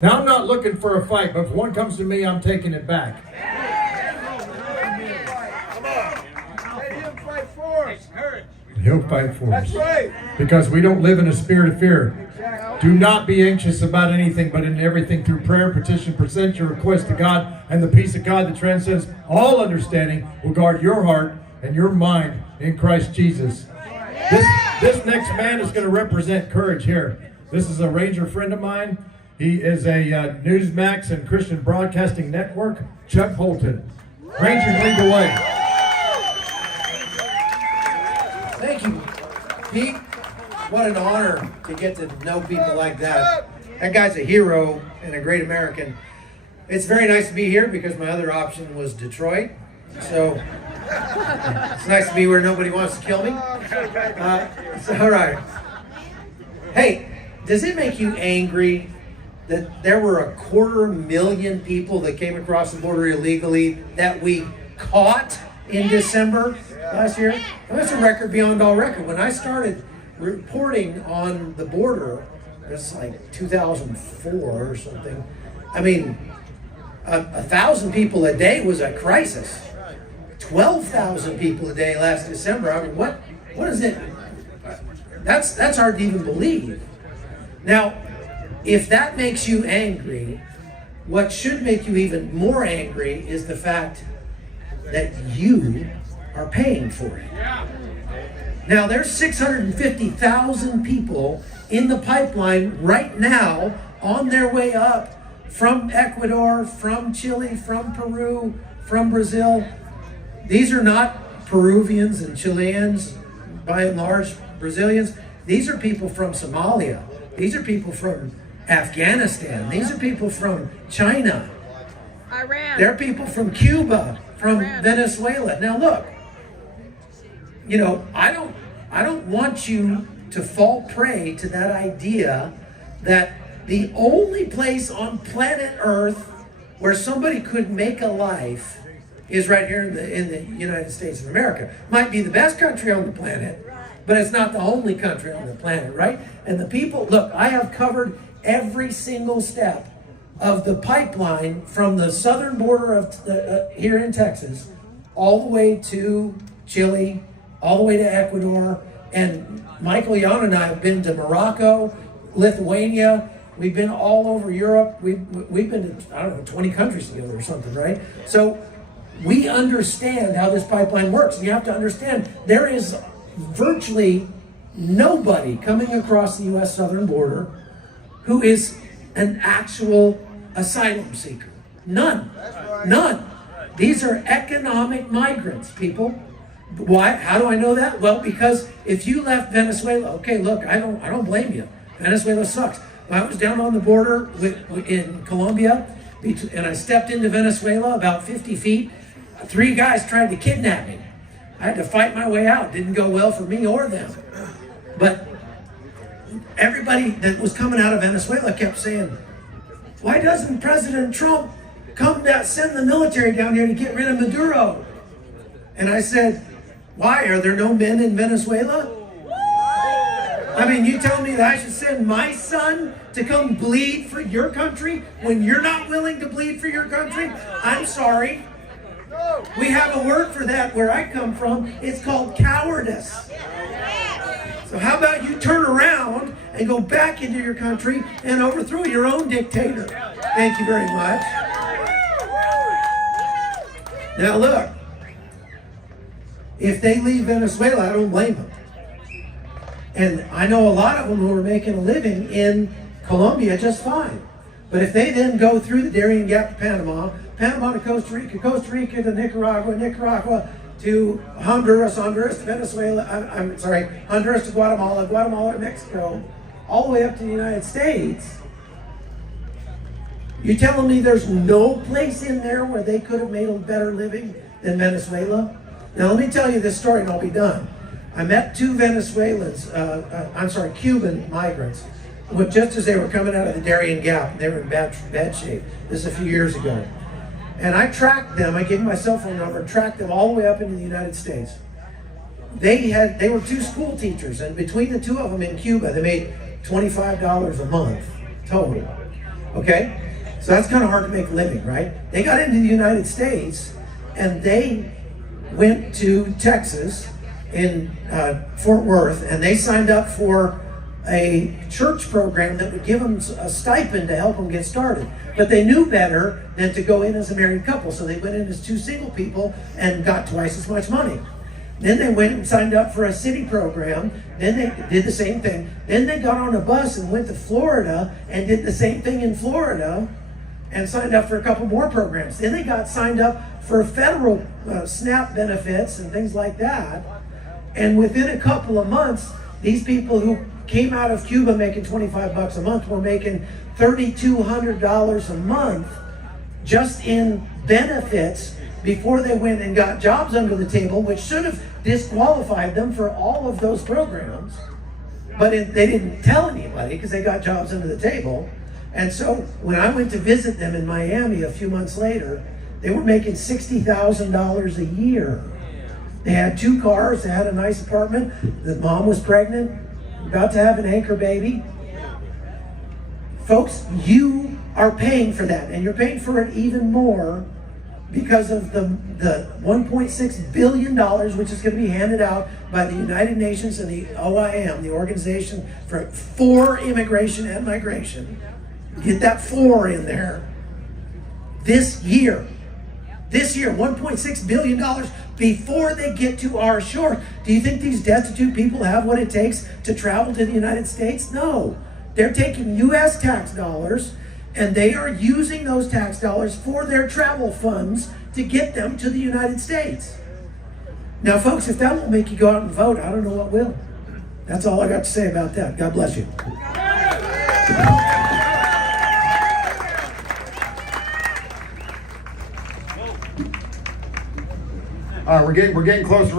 Now, I'm not looking for a fight, but if one comes to me, I'm taking it back. He'll fight for us. That's right. Because we don't live in a spirit of fear. Do not be anxious about anything, but in everything through prayer, petition, present your request to God, and the peace of God that transcends all understanding will guard your heart and your mind in Christ Jesus. This next man is going to represent courage here. This is a Ranger friend of mine. He is a Newsmax and Christian Broadcasting Network, Chuck Holton. Ranger, lead the way. Thank you, Pete. What an honor to get to know people like that. That guy's a hero and a great American. It's very nice to be here because my other option was Detroit. So it's nice to be where nobody wants to kill me. All right. Hey, does it make you angry that there were 250,000 people that came across the border illegally that we caught in December last year? That's a record beyond all record. When I started reporting on the border, it's like 2004 or something. I mean, 1,000 people a day was a crisis. 12,000 people a day last December. I mean, what is it? That's hard to even believe. Now, if that makes you angry, what should make you even more angry is the fact that you are paying for it. Now, there's 650,000 people in the pipeline right now on their way up from Ecuador, from Chile, from Peru, from Brazil. These are not Peruvians and Chileans, by and large, Brazilians. These are people from Somalia. These are people from Afghanistan. These are people from China. Iran. They're people from Cuba, from Venezuela. Now look, you know, I don't want you to fall prey to that idea that the only place on planet Earth where somebody could make a life is right here in the United States of America. Might be the best country on the planet, but it's not the only country on the planet, right? And the people, look, I have covered every single step of the pipeline from the southern border of here in Texas, all the way to Chile, all the way to Ecuador. And Michael Yon and I have been to Morocco, Lithuania. We've been all over Europe. We've been to, I don't know, 20 countries together or something, right? So we understand how this pipeline works. And you have to understand, there is virtually nobody coming across the U.S. southern border who is an actual asylum seeker. None. None. These are economic migrants, people. Why? How do I know that? Well, because if you left Venezuela, okay, look, I don't blame you. Venezuela sucks. I was down on the border in Colombia, and I stepped into Venezuela about 50 feet. 3 guys tried to kidnap me. I had to fight my way out. Didn't go well for me or them. But everybody that was coming out of Venezuela kept saying, why doesn't President Trump come down, send the military down here to get rid of Maduro? And I said, why? Are there no men in Venezuela? I mean, you tell me that I should send my son to come bleed for your country when you're not willing to bleed for your country? I'm sorry. We have a word for that where I come from. It's called cowardice. So how about you turn around and go back into your country and overthrow your own dictator? Thank you very much. Now look, if they leave Venezuela, I don't blame them. And I know a lot of them who are making a living in Colombia just fine. But if they then go through the Darien Gap to Panama, Panama to Costa Rica, Costa Rica to Nicaragua, Nicaragua to Honduras, Honduras to Venezuela, Honduras to Guatemala, Guatemala to Mexico, all the way up to the United States, you telling me there's no place in there where they could have made a better living than Venezuela? Now let me tell you this story and I'll be done. I met 2 Cuban migrants, just as they were coming out of the Darien Gap, and they were in bad shape. This is a few years ago. And I tracked them, I gave them my cell phone number, tracked them all the way up into the United States. They were 2 school teachers, and between the 2 of them in Cuba, they made $25 a month total. Okay? So that's kind of hard to make a living, right? They got into the United States and they went to Texas in Fort Worth, and they signed up for a church program that would give them a stipend to help them get started. But they knew better than to go in as a married couple, so they went in as two single people and got twice as much money. Then they went and signed up for a city program. Then they did the same thing. Then they got on a bus and went to Florida and did the same thing in Florida and signed up for a couple more programs. Then they got signed up for federal SNAP benefits and things like that. And within a couple of months, these people who came out of Cuba making 25 bucks a month were making $3,200 a month just in benefits before they went and got jobs under the table, which should have disqualified them for all of those programs. But they didn't tell anybody because they got jobs under the table. And so when I went to visit them in Miami a few months later, they were making $60,000 a year. They had 2 cars, they had a nice apartment, the mom was pregnant, about to have an anchor baby. Folks, you are paying for that, and you're paying for it even more because of the $1.6 billion, which is going to be handed out by the United Nations and the OIM, the Organization for Immigration and Migration. Get that 4 in there. This year, $1.6 billion before they get to our shore. Do you think these destitute people have what it takes to travel to the United States? No. They're taking U.S. tax dollars and they are using those tax dollars for their travel funds to get them to the United States. Now, folks, if that won't make you go out and vote, I don't know what will. That's all I got to say about that. God bless you. All right, we're getting close to